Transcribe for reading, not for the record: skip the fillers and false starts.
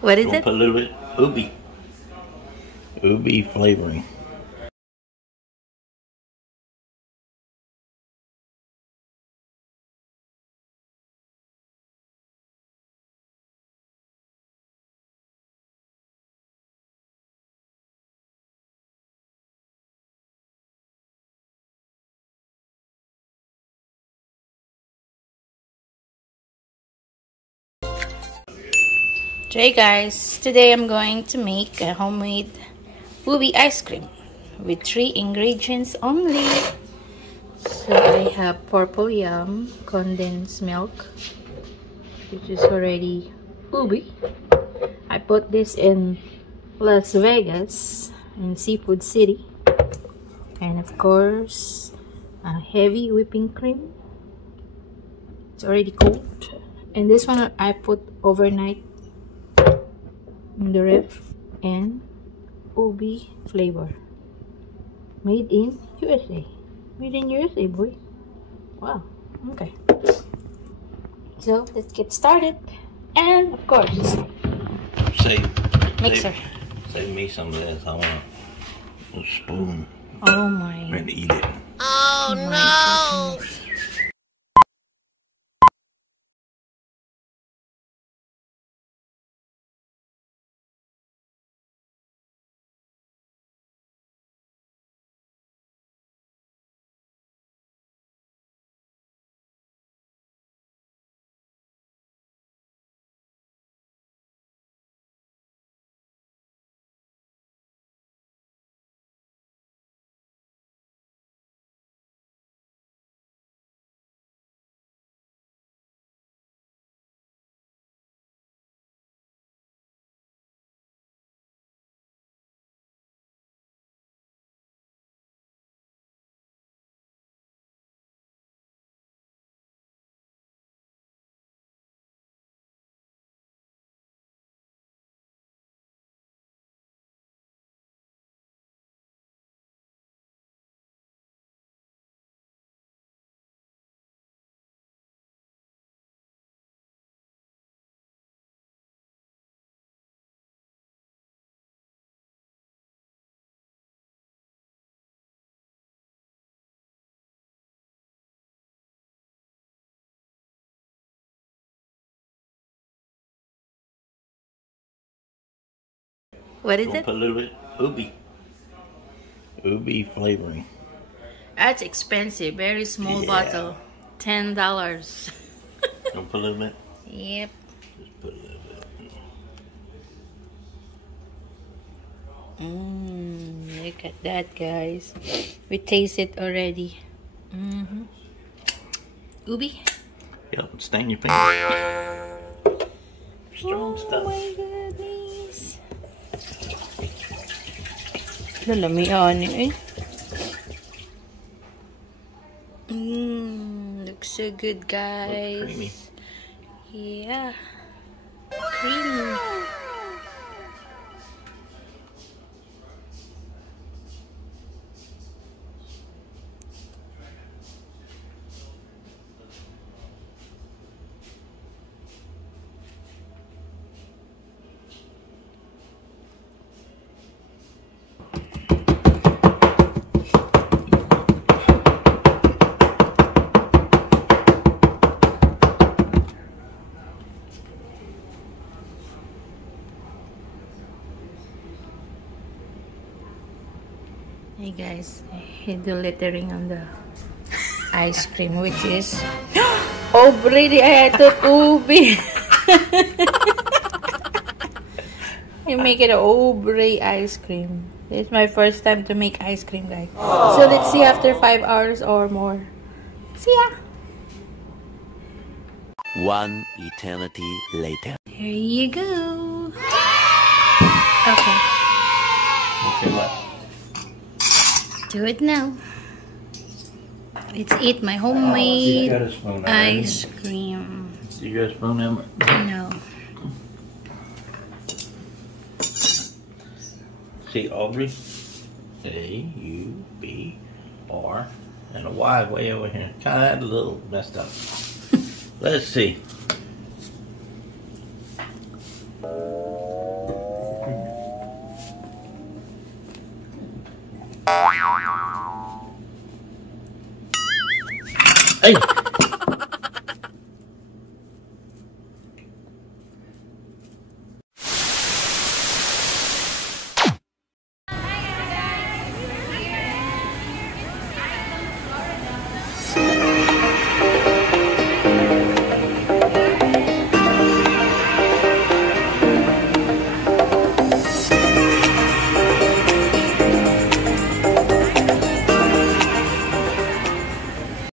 What is it? Put a little bit Ube flavoring. Hey guys, today I'm going to make a homemade Ube ice cream with 3 ingredients only. So I have purple yam, condensed milk, which is already Ube. I put this in Las Vegas, in Seafood City. And of course, a heavy whipping cream. It's already cold. And this one I put overnight in the ref, and Ube flavor. Made in USA. Made in USA, boy. Wow. Okay. So let's get started. And of course, mixer. Save me some of this. I want a spoon. Oh my. I'm ready to eat it. Oh no. Goodness. What is it? Put a little bit Ube flavoring. That's expensive. Very small bottle. $10. Don't put a little bit? Yep. Just put a little bit. Look at that, guys. We taste it already. Ube? Yep, stain your finger. Strong stuff. Oh my goodness. Lalamihan eh. Looks so good, guys. Looks creamy. Yeah. Creamy. Hey guys, I do lettering on the ice cream, which is Aubrey. I took Ube. You make it Aubrey ice cream. It's my first time to make ice cream, guys. So let's see after 5 hours or more. See ya. 1 eternity later. Here you go. Okay. Okay, what? Do it now. Let's eat my homemade ice cream. You got a spoon, Emma? No. See Aubrey? A-U-B-R and a Y way over here. Kind of a little messed up. Let's see. Hey.